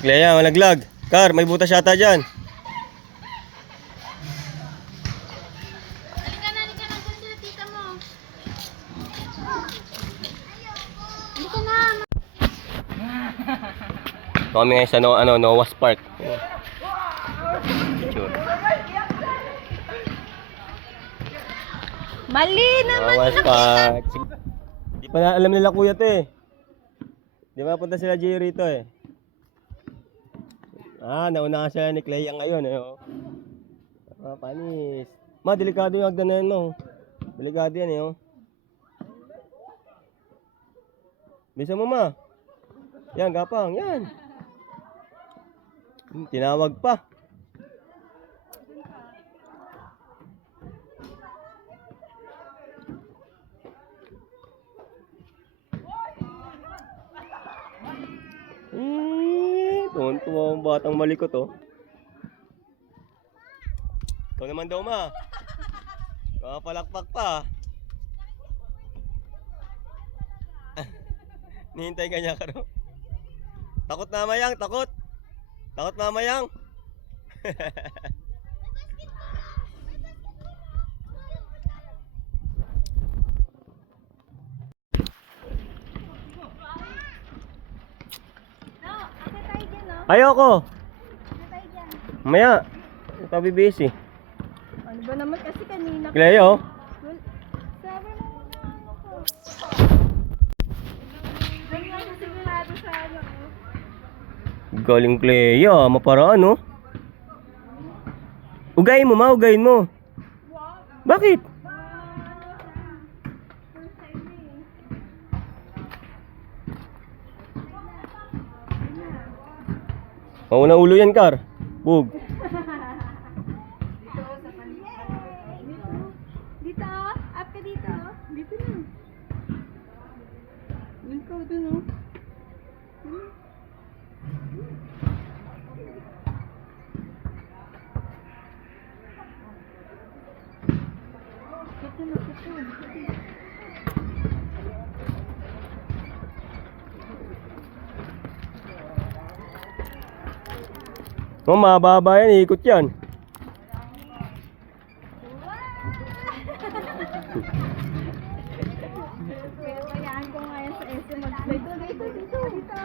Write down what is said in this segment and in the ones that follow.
Si Clea, malaglag. Car, may butas yata dyan. Halika na, dyan sila tita mo. Halika na. Kami ngayon sa Noah's Park. Sure. Mali naman. Noah's Park. Di pa na alam nila kuya to eh. Di ba punta sila Jay rito eh. Nauna ka siya ni Clea ngayon eh. Oh. Panis. Ma, delikado yung hagdan na yan mo. Delikado yan eh oh. Bisa mo ma. Yan, gapang. Yan. Tinawag pa. Tuwan-tuwa ang batang malikot oh. Ikaw naman daw ma. Palakpak pa. Nihintay ka niya karo. Takot mamayang, takot. Takot mamayang. Ayoko. Maya. Tabi busy. Ano ba naman kasi kanina? Cleo. Sabi mo muna ano ko. Ganyan kasi sigurado sa ano. Galing Cleo, maparaan no? Ugayin mo ma, ugayin mo. Bakit? Maunang ulo yan, Kar. Bug. Dito, up ka dito. Dito na. Ikaw dun oh. Oh, mababa yan, ikot yan. Kaya payaan ko ngayon sa SM mag-slide. Dito.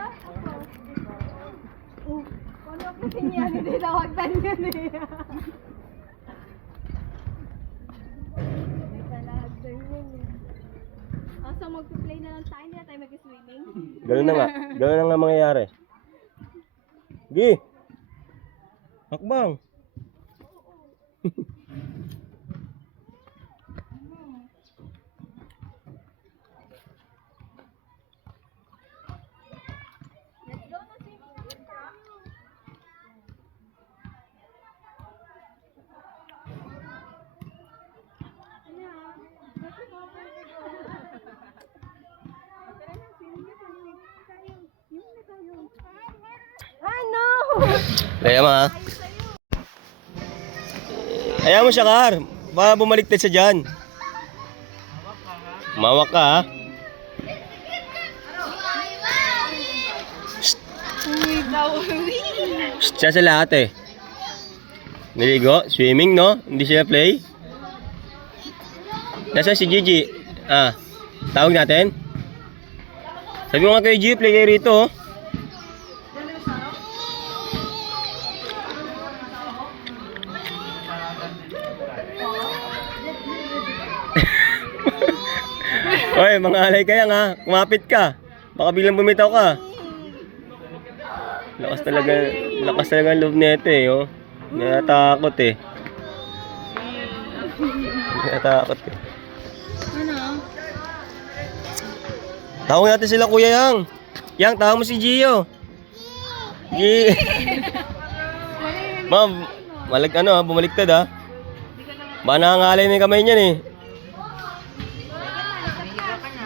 Ano kasi niya? Hindi tawagtan yun eh. May talagtan yun eh. So mag-play na lang tayo, hindi na tayo mag-swimming. Ganun na nga mangyayari. Gi! Hakbang! Ano? Kaya ma. Ayaw mo siya, Kar. Baka bumaliktad siya dyan. Mawak ka, ha? Shh, siya sa lahat, eh. Niligo? Swimming, no? Hindi siya play? Nasaan si Gigi? Tawag natin? Sabi mo nga kay Gigi, play kayo rito, oh. Oy, mga alay kaya nga, kumapit ka. Baka biglang bumitaw ka. Lakas talaga ang loob nito eh, oh. Natakot eh. Natakot eh. Ano? Tawag natin sila Kuya Yang. Yang, tawag mo si Gio. Gi. Ma'am, bumaliktad ha. Baka nangangalay na yung kamay niyan eh.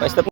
Stop.